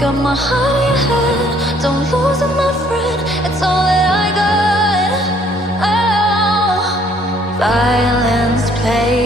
Got my heart in your head, don't lose it, my friend. It's all that I got. Oh, violence plays